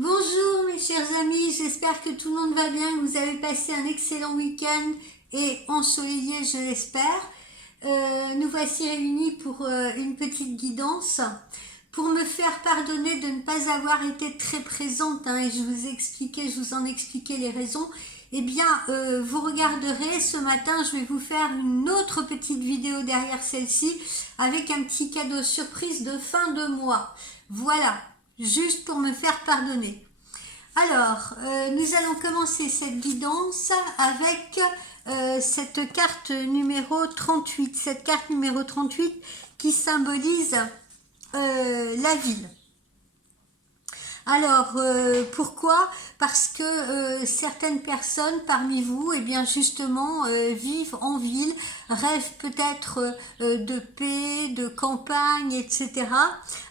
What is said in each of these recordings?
Bonjour mes chers amis, j'espère que tout le monde va bien, que vous avez passé un excellent week-end et ensoleillé, je l'espère. Nous voici réunis pour une petite guidance, pour me faire pardonner de ne pas avoir été très présente, et je vous en expliquais les raisons. Eh bien, vous regarderez ce matin, je vais vous faire une autre petite vidéo derrière celle-ci, avec un petit cadeau surprise de fin de mois. Voilà, juste pour me faire pardonner. Alors, nous allons commencer cette guidance avec cette carte numéro 38. Cette carte numéro 38 qui symbolise la ville. Alors, pourquoi? Parce que certaines personnes parmi vous, eh bien justement, vivent en ville, rêvent peut-être de paix, de campagne, etc.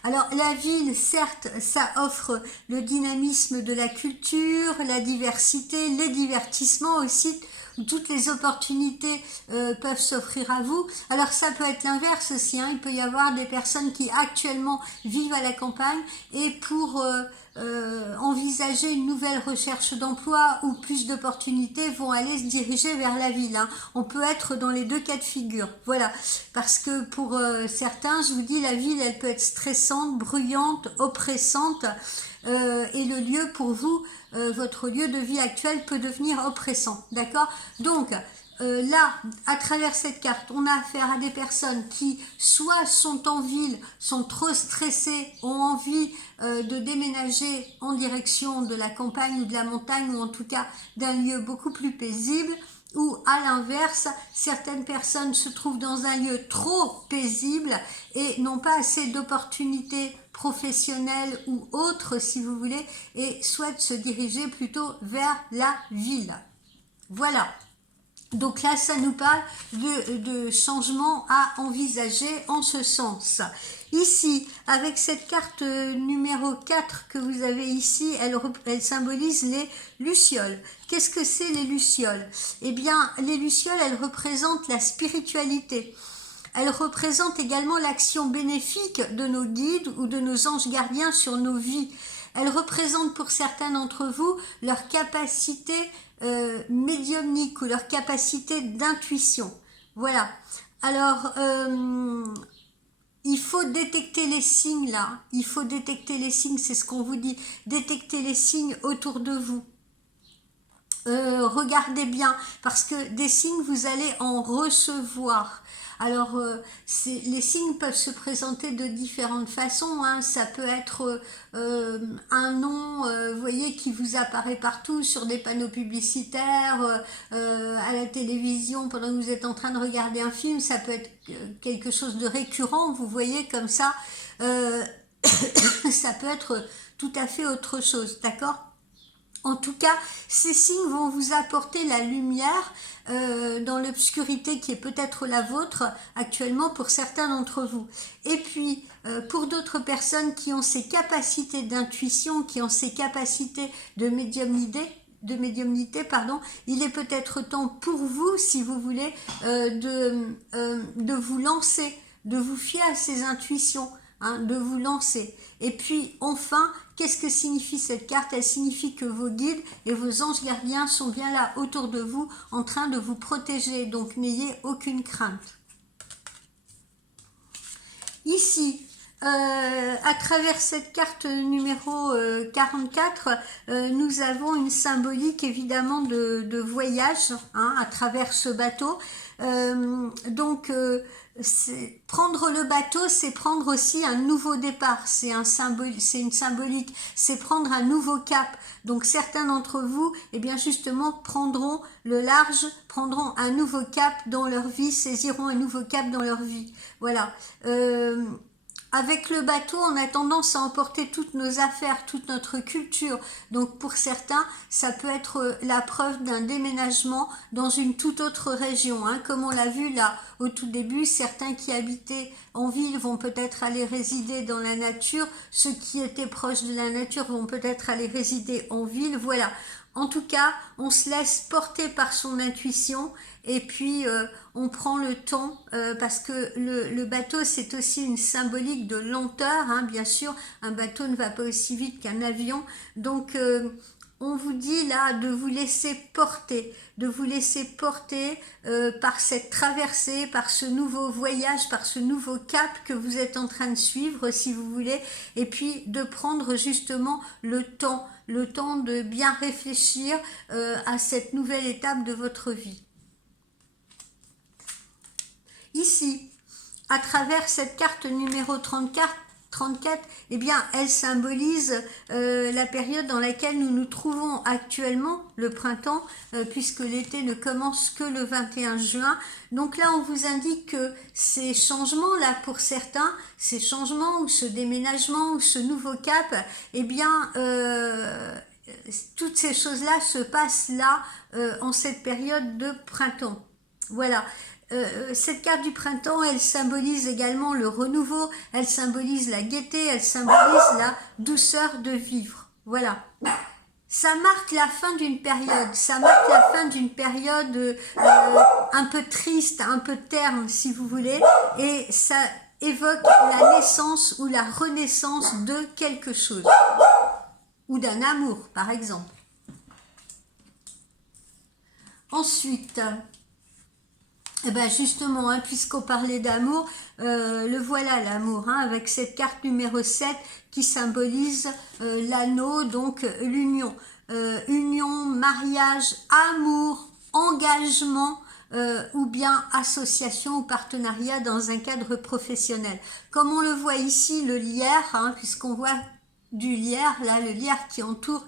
Alors, la ville, certes, ça offre le dynamisme de la culture, la diversité, les divertissements aussi, où toutes les opportunités peuvent s'offrir à vous. Alors ça peut être l'inverse aussi, il peut y avoir des personnes qui actuellement vivent à la campagne et pour envisager une nouvelle recherche d'emploi ou plus d'opportunités vont aller se diriger vers la ville. On peut être dans les deux cas de figure. Voilà, parce que pour certains, je vous dis, la ville, elle peut être stressante, bruyante, oppressante. Et le lieu pour vous, votre lieu de vie actuel peut devenir oppressant, d'accord? Donc là, à travers cette carte, on a affaire à des personnes qui soit sont en ville, sont trop stressées, ont envie de déménager en direction de la campagne ou de la montagne, ou en tout cas d'un lieu beaucoup plus paisible, ou à l'inverse, certaines personnes se trouvent dans un lieu trop paisible et n'ont pas assez d'opportunités professionnelles ou autres, si vous voulez, et souhaitent se diriger plutôt vers la ville. Voilà. Donc là, ça nous parle de changements à envisager en ce sens. Ici, avec cette carte numéro 4 que vous avez ici, elle symbolise les lucioles. Qu'est-ce que c'est les lucioles? Eh bien, les lucioles, elles représentent la spiritualité. Elles représentent également l'action bénéfique de nos guides ou de nos anges gardiens sur nos vies. Elles représentent pour certains d'entre vous leur capacité médiumnique ou leur capacité d'intuition. Voilà. Alors, il faut détecter les signes là. Il faut détecter les signes, c'est ce qu'on vous dit. Détecter les signes autour de vous. Regardez bien, parce que des signes, vous allez en recevoir. Alors, les signes peuvent se présenter de différentes façons. Ça peut être un nom, vous voyez, qui vous apparaît partout sur des panneaux publicitaires, à la télévision, pendant que vous êtes en train de regarder un film. Ça peut être quelque chose de récurrent, vous voyez, comme ça. Ça peut être tout à fait autre chose, d'accord ? En tout cas, ces signes vont vous apporter la lumière dans l'obscurité qui est peut-être la vôtre actuellement pour certains d'entre vous. Et puis, pour d'autres personnes qui ont ces capacités d'intuition, qui ont ces capacités de médiumnité, il est peut-être temps pour vous, si vous voulez, de vous lancer, de vous fier à ces intuitions, de vous lancer. Et puis enfin, qu'est-ce que signifie cette carte? Elle signifie que vos guides et vos anges gardiens sont bien là autour de vous, en train de vous protéger, donc n'ayez aucune crainte. Ici, à travers cette carte numéro 44, nous avons une symbolique évidemment de voyage à travers ce bateau. Prendre le bateau, c'est prendre aussi un nouveau départ, c'est une symbolique, c'est prendre un nouveau cap. Donc certains d'entre vous, eh bien justement, prendront le large, prendront un nouveau cap dans leur vie, saisiront un nouveau cap dans leur vie. Voilà. Avec le bateau, on a tendance à emporter toutes nos affaires, toute notre culture. Donc pour certains, ça peut être la preuve d'un déménagement dans une toute autre région. Comme on l'a vu là au tout début, certains qui habitaient en ville vont peut-être aller résider dans la nature. Ceux qui étaient proches de la nature vont peut-être aller résider en ville. Voilà. en tout cas, on se laisse porter par son intuition et puis on prend le temps parce que le bateau c'est aussi une symbolique de lenteur, hein, bien sûr, un bateau ne va pas aussi vite qu'un avion, donc on vous dit là de vous laisser porter, par cette traversée, par ce nouveau voyage, par ce nouveau cap que vous êtes en train de suivre si vous voulez, et puis de prendre justement le temps de bien réfléchir à cette nouvelle étape de votre vie. Ici, à travers cette carte numéro 34, eh bien, elle symbolise la période dans laquelle nous nous trouvons actuellement, le printemps, puisque l'été ne commence que le 21 juin. Donc là, on vous indique que ces changements-là, pour certains, ces changements ou ce déménagement ou ce nouveau cap, eh bien, toutes ces choses-là se passent là, en cette période de printemps. Voilà. Cette carte du printemps, elle symbolise également le renouveau, elle symbolise la gaieté, elle symbolise la douceur de vivre. Voilà. Ça marque la fin d'une période, un peu triste, un peu terne si vous voulez, et ça évoque la naissance ou la renaissance de quelque chose, ou d'un amour par exemple. Ensuite, eh ben justement, hein, puisqu'on parlait d'amour, le voilà l'amour, hein, avec cette carte numéro 7 qui symbolise l'anneau, donc l'union. Union, mariage, amour, engagement ou bien association ou partenariat dans un cadre professionnel. Comme on le voit ici, le lierre, hein, puisqu'on voit du lierre, là, le lierre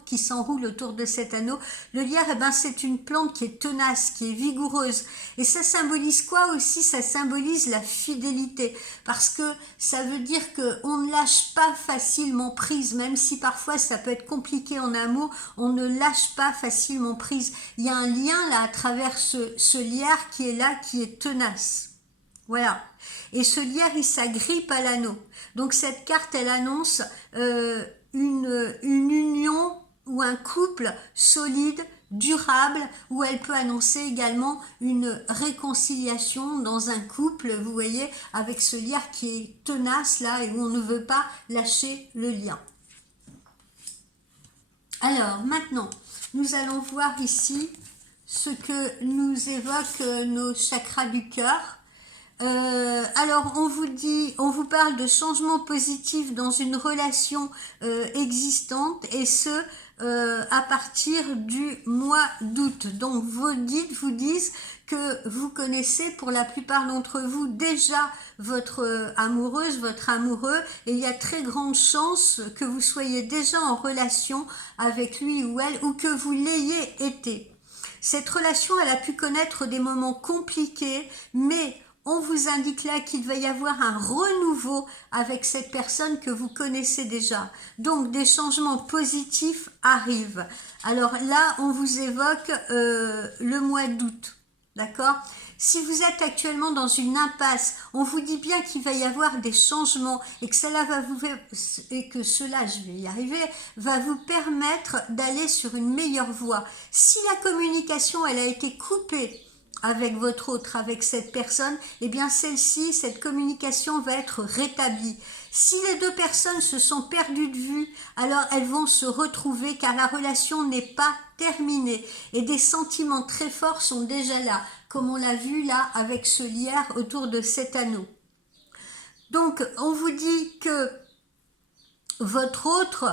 qui s'enroule autour de cet anneau. Le lierre, eh ben, c'est une plante qui est tenace, qui est vigoureuse. Et ça symbolise quoi aussi? Ça symbolise la fidélité. Parce que ça veut dire qu'on ne lâche pas facilement prise, même si parfois ça peut être compliqué en amour, on ne lâche pas facilement prise. Il y a un lien là à travers ce lierre qui est là, qui est tenace. Voilà. Et ce lierre, il s'agrippe à l'anneau. Donc cette carte, elle annonce une union ou un couple solide, durable, où elle peut annoncer également une réconciliation dans un couple, vous voyez, avec ce lierre qui est tenace là et où on ne veut pas lâcher le lien. Alors maintenant, nous allons voir ici ce que nous évoquent nos chakras du cœur. Alors on vous parle de changement positif dans une relation existante, et ce à partir du mois d'août. Donc vos guides vous disent que vous connaissez pour la plupart d'entre vous déjà votre amoureuse, votre amoureux, et il y a très grande chance que vous soyez déjà en relation avec lui ou elle, ou que vous l'ayez été. Cette relation, elle a pu connaître des moments compliqués, mais on vous indique là qu'il va y avoir un renouveau avec cette personne que vous connaissez déjà. Donc des changements positifs arrivent. Alors là, on vous évoque le mois d'août. D'accord? Si vous êtes actuellement dans une impasse, on vous dit bien qu'il va y avoir des changements et que cela je vais y arriver, va vous permettre d'aller sur une meilleure voie. Si la communication, elle a été coupée avec votre autre, avec cette personne, eh bien cette communication va être rétablie. Si les deux personnes se sont perdues de vue, alors elles vont se retrouver car la relation n'est pas terminée et des sentiments très forts sont déjà là, comme on l'a vu là avec ce lierre autour de cet anneau. Donc on vous dit que votre autre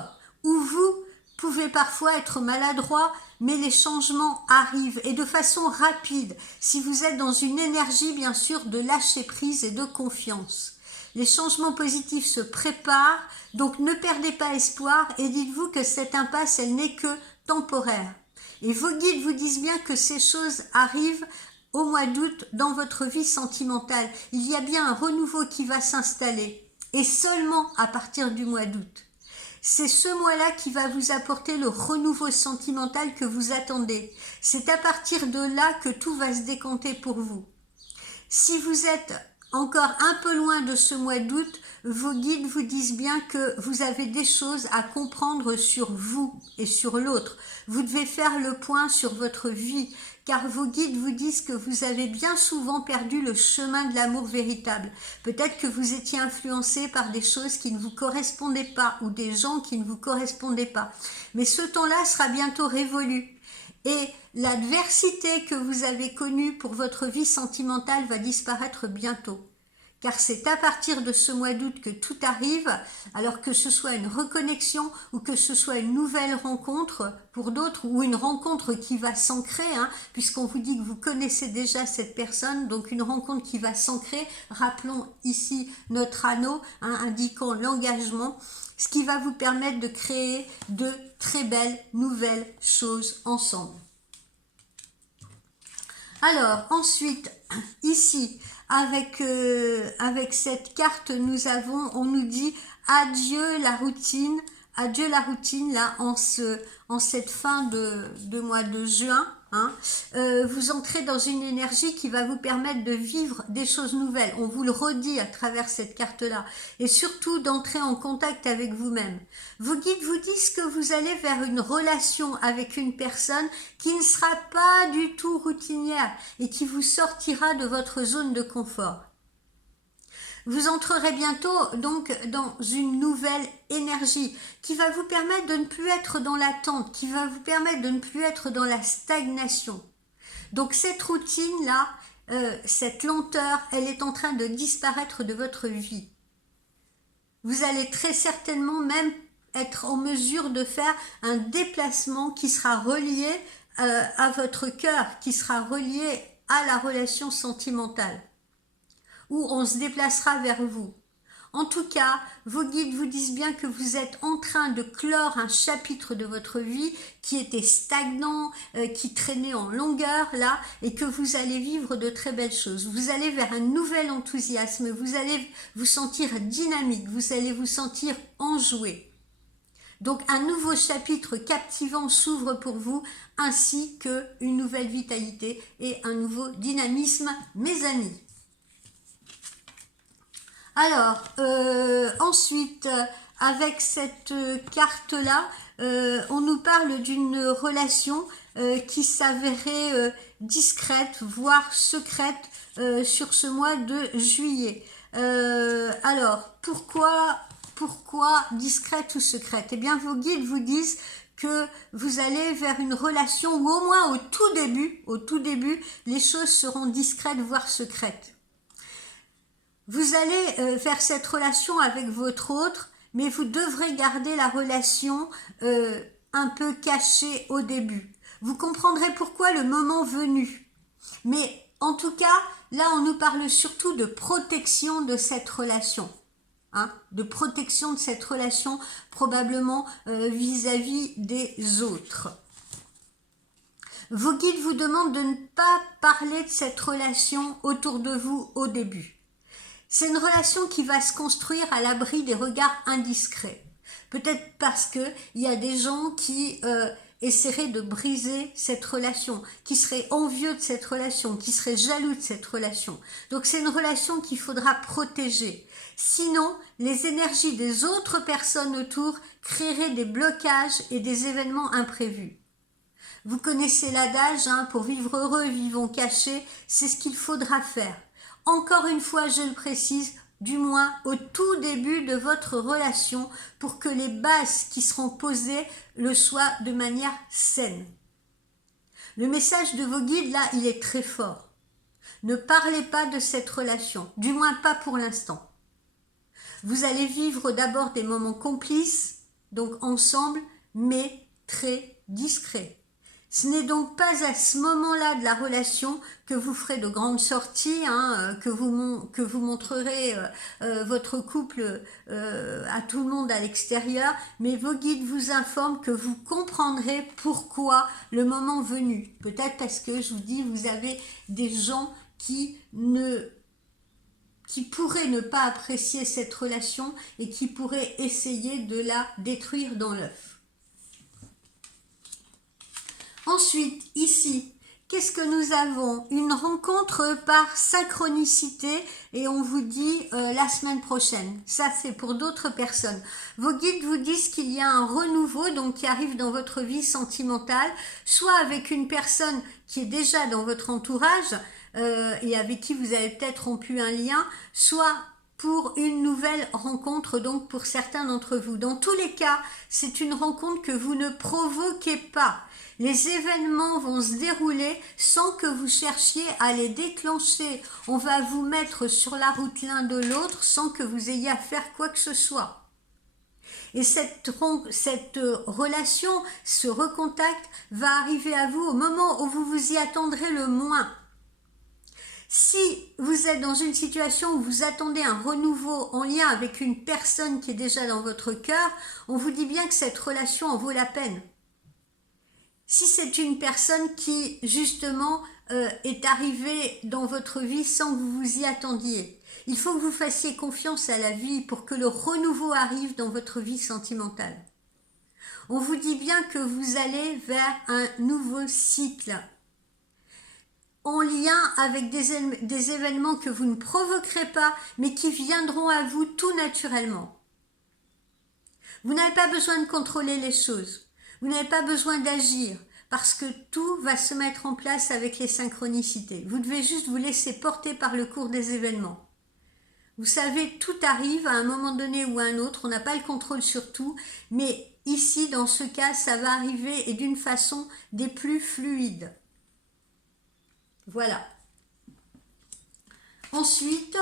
ou vous pouvez parfois être maladroit, mais les changements arrivent et de façon rapide, si vous êtes dans une énergie bien sûr de lâcher prise et de confiance. Les changements positifs se préparent, donc ne perdez pas espoir et dites-vous que cette impasse, elle n'est que temporaire. Et vos guides vous disent bien que ces choses arrivent au mois d'août dans votre vie sentimentale. Il y a bien un renouveau qui va s'installer, et seulement à partir du mois d'août. C'est ce mois-là qui va vous apporter le renouveau sentimental que vous attendez. C'est à partir de là que tout va se décanter pour vous. Si vous êtes encore un peu loin de ce mois d'août, vos guides vous disent bien que vous avez des choses à comprendre sur vous et sur l'autre. Vous devez faire le point sur votre vie, car vos guides vous disent que vous avez bien souvent perdu le chemin de l'amour véritable. Peut-être que vous étiez influencé par des choses qui ne vous correspondaient pas ou des gens qui ne vous correspondaient pas. Mais ce temps-là sera bientôt révolu. Et l'adversité que vous avez connue pour votre vie sentimentale va disparaître bientôt. Car c'est à partir de ce mois d'août que tout arrive, alors que ce soit une reconnexion ou que ce soit une nouvelle rencontre pour d'autres, ou une rencontre qui va s'ancrer, puisqu'on vous dit que vous connaissez déjà cette personne, donc une rencontre qui va s'ancrer. Rappelons ici notre anneau, indiquant l'engagement, ce qui va vous permettre de créer de très belles nouvelles choses ensemble. Alors ensuite, ici, avec cette carte, on nous dit adieu la routine là en cette fin de mois de juin. Vous entrez dans une énergie qui va vous permettre de vivre des choses nouvelles. On vous le redit à travers cette carte-là. Et surtout d'entrer en contact avec vous-même. Vos guides vous disent que vous allez vers une relation avec une personne qui ne sera pas du tout routinière et qui vous sortira de votre zone de confort. Vous entrerez bientôt donc dans une nouvelle énergie qui va vous permettre de ne plus être dans l'attente, qui va vous permettre de ne plus être dans la stagnation. Donc cette routine-là, cette lenteur, elle est en train de disparaître de votre vie. Vous allez très certainement même être en mesure de faire un déplacement qui sera relié à votre cœur, qui sera relié à la relation sentimentale, où on se déplacera vers vous. En tout cas, vos guides vous disent bien que vous êtes en train de clore un chapitre de votre vie qui était stagnant, qui traînait en longueur là, et que vous allez vivre de très belles choses. Vous allez vers un nouvel enthousiasme, vous allez vous sentir dynamique, vous allez vous sentir enjoué. Donc un nouveau chapitre captivant s'ouvre pour vous, ainsi qu'une nouvelle vitalité et un nouveau dynamisme, mes amis. Alors, ensuite, avec cette carte-là, on nous parle d'une relation qui s'avérait discrète, voire secrète sur ce mois de juillet. Alors, pourquoi discrète ou secrète? Eh bien, vos guides vous disent que vous allez vers une relation où au moins au tout début, les choses seront discrètes, voire secrètes. Vous allez vers cette relation avec votre autre, mais vous devrez garder la relation un peu cachée au début. Vous comprendrez pourquoi le moment venu. Mais en tout cas, là on nous parle surtout de protection de cette relation. De protection de cette relation, probablement vis-à-vis des autres. Vos guides vous demandent de ne pas parler de cette relation autour de vous au début. C'est une relation qui va se construire à l'abri des regards indiscrets. Peut-être parce que il y a des gens qui essaieraient de briser cette relation, qui seraient envieux de cette relation, qui seraient jaloux de cette relation. Donc c'est une relation qu'il faudra protéger. Sinon, les énergies des autres personnes autour créeraient des blocages et des événements imprévus. Vous connaissez l'adage, pour vivre heureux, vivons cachés, c'est ce qu'il faudra faire. Encore une fois, je le précise, du moins au tout début de votre relation, pour que les bases qui seront posées le soient de manière saine. Le message de vos guides, là, il est très fort. Ne parlez pas de cette relation, du moins pas pour l'instant. Vous allez vivre d'abord des moments complices, donc ensemble, mais très discrets. Ce n'est donc pas à ce moment-là de la relation que vous ferez de grandes sorties, que vous montrerez votre couple à tout le monde à l'extérieur, mais vos guides vous informent que vous comprendrez pourquoi le moment venu. Peut-être parce que, je vous dis, vous avez des gens qui pourraient ne pas apprécier cette relation et qui pourraient essayer de la détruire dans l'œuf. Ensuite, ici, Qu'est-ce que nous avons? Une rencontre par synchronicité et on vous dit la semaine prochaine. Ça, c'est pour d'autres personnes. Vos guides vous disent qu'il y a un renouveau donc qui arrive dans votre vie sentimentale, soit avec une personne qui est déjà dans votre entourage et avec qui vous avez peut-être rompu un lien, soit pour une nouvelle rencontre, donc pour certains d'entre vous. Dans tous les cas, c'est une rencontre que vous ne provoquez pas. Les événements vont se dérouler sans que vous cherchiez à les déclencher. On va vous mettre sur la route l'un de l'autre sans que vous ayez à faire quoi que ce soit. Et cette relation, ce recontact va arriver à vous au moment où vous vous y attendrez le moins. Si vous êtes dans une situation où vous attendez un renouveau en lien avec une personne qui est déjà dans votre cœur, on vous dit bien que cette relation en vaut la peine. Si c'est une personne qui, justement, est arrivée dans votre vie sans que vous vous y attendiez, il faut que vous fassiez confiance à la vie pour que le renouveau arrive dans votre vie sentimentale. On vous dit bien que vous allez vers un nouveau cycle, en lien avec des événements que vous ne provoquerez pas, mais qui viendront à vous tout naturellement. Vous n'avez pas besoin de contrôler les choses. Vous n'avez pas besoin d'agir parce que tout va se mettre en place avec les synchronicités. Vous devez juste vous laisser porter par le cours des événements. Vous savez, tout arrive à un moment donné ou à un autre, on n'a pas le contrôle sur tout, mais ici, dans ce cas, ça va arriver et d'une façon des plus fluides. Voilà. Ensuite,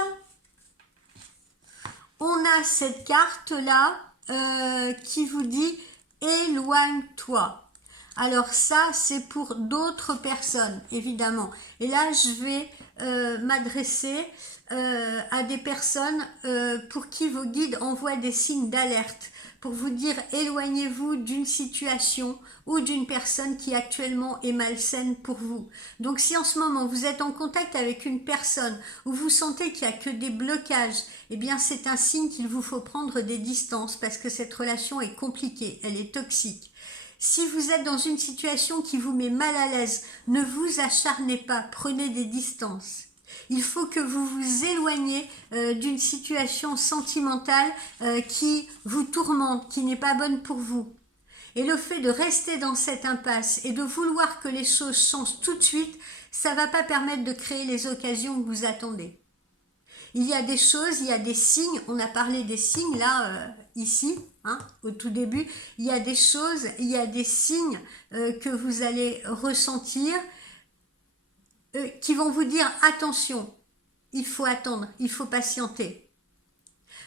on a cette carte-là qui vous dit « Éloigne-toi ». Alors ça, c'est pour d'autres personnes, évidemment. Et là, je vais m'adresser à des personnes pour qui vos guides envoient des signes d'alerte, pour vous dire éloignez-vous d'une situation ou d'une personne qui actuellement est malsaine pour vous. Donc si en ce moment vous êtes en contact avec une personne où vous sentez qu'il n'y a que des blocages, eh bien c'est un signe qu'il vous faut prendre des distances parce que cette relation est compliquée, elle est toxique. Si vous êtes dans une situation qui vous met mal à l'aise, ne vous acharnez pas, prenez des distances. Il faut que vous vous éloigniez d'une situation sentimentale qui vous tourmente, qui n'est pas bonne pour vous. Et le fait de rester dans cette impasse et de vouloir que les choses changent tout de suite, ça ne va pas permettre de créer les occasions que vous attendez. Il y a des choses, il y a des signes, on a parlé des signes là, ici, au tout début, il y a des choses, il y a des signes que vous allez ressentir qui vont vous dire attention, il faut attendre, il faut patienter.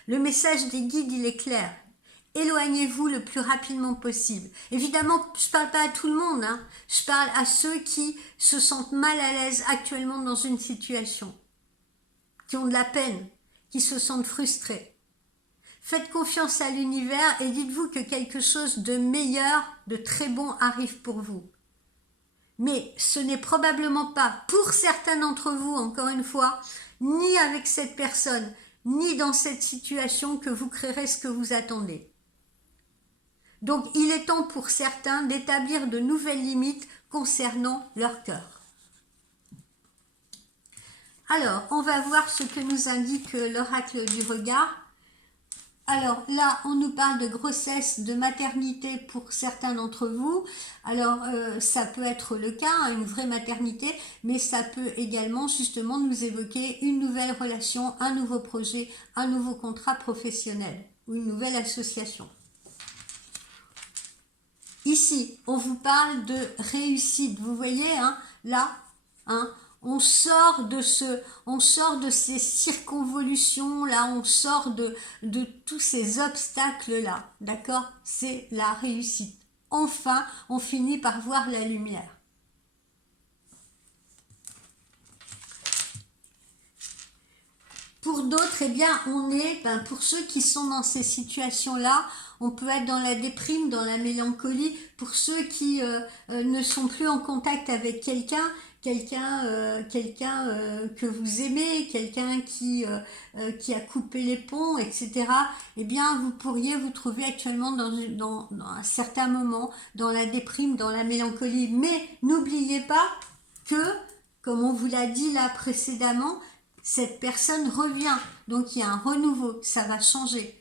Le message des guides, il est clair. Éloignez-vous le plus rapidement possible. Évidemment, je ne parle pas à tout le monde, je parle à ceux qui se sentent mal à l'aise actuellement dans une situation, qui ont de la peine, qui se sentent frustrés. Faites confiance à l'univers et dites-vous que quelque chose de meilleur, de très bon arrive pour vous. Mais ce n'est probablement pas, pour certains d'entre vous, encore une fois, ni avec cette personne, ni dans cette situation que vous créerez ce que vous attendez. Donc, il est temps pour certains d'établir de nouvelles limites concernant leur cœur. Alors, on va voir ce que nous indique l'oracle du regard. Alors là, on nous parle de grossesse, de maternité pour certains d'entre vous. Alors, ça peut être le cas, une vraie maternité, mais ça peut également justement nous évoquer une nouvelle relation, un nouveau projet, un nouveau contrat professionnel ou une nouvelle association. Ici, on vous parle de réussite. Vous voyez, là, on sort de ces circonvolutions là, on sort de tous ces obstacles là, d'accord? C'est la réussite. Enfin, on finit par voir la lumière. Pour d'autres, eh bien, pour ceux qui sont dans ces situations-là, on peut être dans la déprime, dans la mélancolie. Pour ceux qui ne sont plus en contact avec quelqu'un que vous aimez, quelqu'un qui a coupé les ponts, etc. Eh bien, vous pourriez vous trouver actuellement dans un certain moment dans la déprime, dans la mélancolie. Mais n'oubliez pas que, comme on vous l'a dit là précédemment, cette personne revient. Donc il y a un renouveau, ça va changer.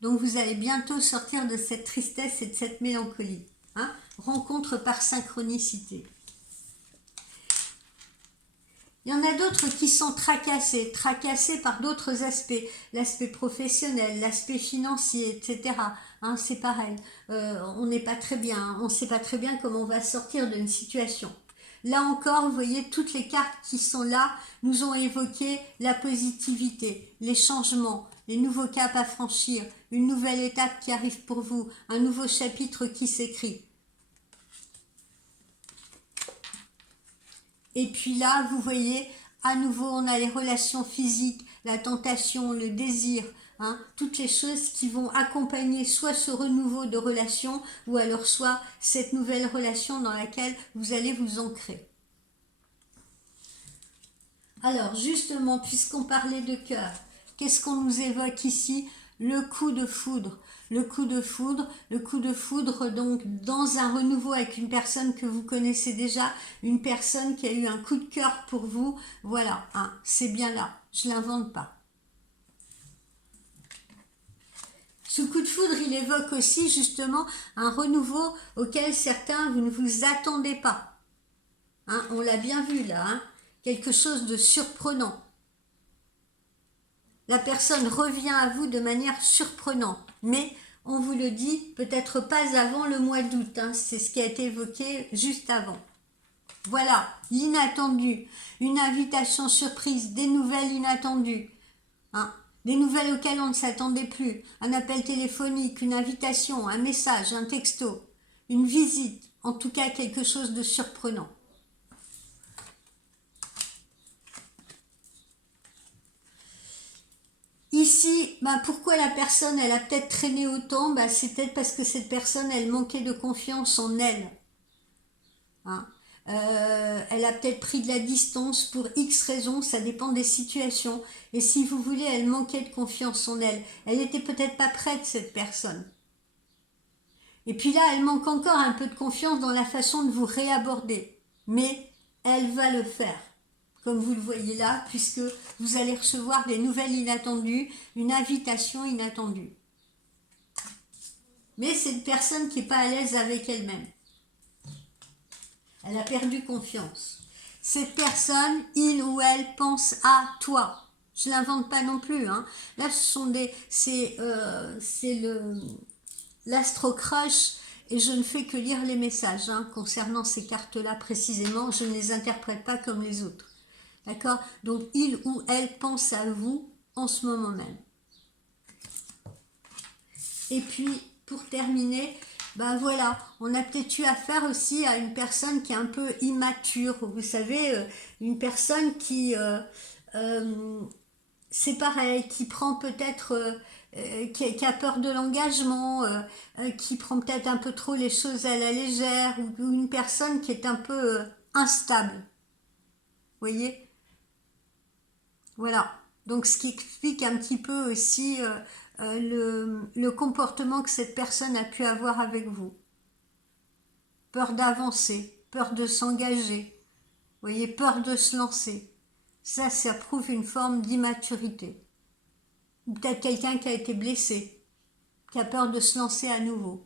Donc vous allez bientôt sortir de cette tristesse et de cette mélancolie. Hein? Rencontre par synchronicité. Il y en a d'autres qui sont tracassés par d'autres aspects, l'aspect professionnel, l'aspect financier, etc. Hein, c'est pareil, on n'est pas très bien, on ne sait pas très bien comment on va sortir d'une situation. Là encore, vous voyez, toutes les cartes qui sont là nous ont évoqué la positivité, les changements, les nouveaux caps à franchir, une nouvelle étape qui arrive pour vous, un nouveau chapitre qui s'écrit. Et puis là, vous voyez, à nouveau, on a les relations physiques, la tentation, le désir, hein, toutes les choses qui vont accompagner soit ce renouveau de relation, ou alors soit cette nouvelle relation dans laquelle vous allez vous ancrer. Alors, justement, puisqu'on parlait de cœur, qu'est-ce qu'on nous évoque ici? Le coup de foudre. Le coup de foudre, donc dans un renouveau avec une personne que vous connaissez déjà, une personne qui a eu un coup de cœur pour vous, voilà, hein, c'est bien là, je ne l'invente pas. Ce coup de foudre, il évoque aussi justement un renouveau auquel certains, vous ne vous attendez pas. Hein, on l'a bien vu là, hein, quelque chose de surprenant. La personne revient à vous de manière surprenante, mais on vous le dit, peut-être pas avant le mois d'août, hein, c'est ce qui a été évoqué juste avant. Voilà, l'inattendu, une invitation surprise, des nouvelles inattendues, hein, des nouvelles auxquelles on ne s'attendait plus, un appel téléphonique, une invitation, un message, un texto, une visite, en tout cas quelque chose de surprenant. Ici, pourquoi la personne, elle a peut-être traîné autant? C'est peut-être parce que cette personne, elle manquait de confiance en elle. Hein? Elle a peut-être pris de la distance pour X raisons, ça dépend des situations. Et si vous voulez, elle manquait de confiance en elle. Elle n'était peut-être pas prête, cette personne. Et puis là, elle manque encore un peu de confiance dans la façon de vous réaborder. Mais elle va le faire. Comme vous le voyez là, puisque vous allez recevoir des nouvelles inattendues, une invitation inattendue. Mais c'est une personne qui n'est pas à l'aise avec elle-même. Elle a perdu confiance. Cette personne, il ou elle pense à toi. Je ne l'invente pas non plus. Hein. Là, c'est l'astro-crush et je ne fais que lire les messages concernant ces cartes-là précisément. Je ne les interprète pas comme les autres. D'accord? Donc, il ou elle pense à vous en ce moment même. Et puis, pour terminer, voilà, on a peut-être eu affaire aussi à une personne qui est un peu immature. Vous savez, une personne qui, c'est pareil, qui prend peut-être, qui a peur de l'engagement, qui prend peut-être un peu trop les choses à la légère, ou une personne qui est un peu instable. Vous voyez? Voilà, donc ce qui explique un petit peu aussi le comportement que cette personne a pu avoir avec vous. Peur d'avancer, peur de s'engager, vous voyez, peur de se lancer. Ça prouve une forme d'immaturité. Ou peut-être quelqu'un qui a été blessé, qui a peur de se lancer à nouveau.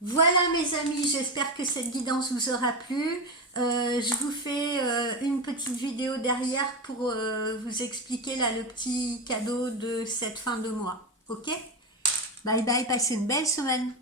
Voilà mes amis, j'espère que cette guidance vous aura plu. Je vous fais une petite vidéo derrière pour vous expliquer là le petit cadeau de cette fin de mois. Ok? Bye bye, passez une belle semaine.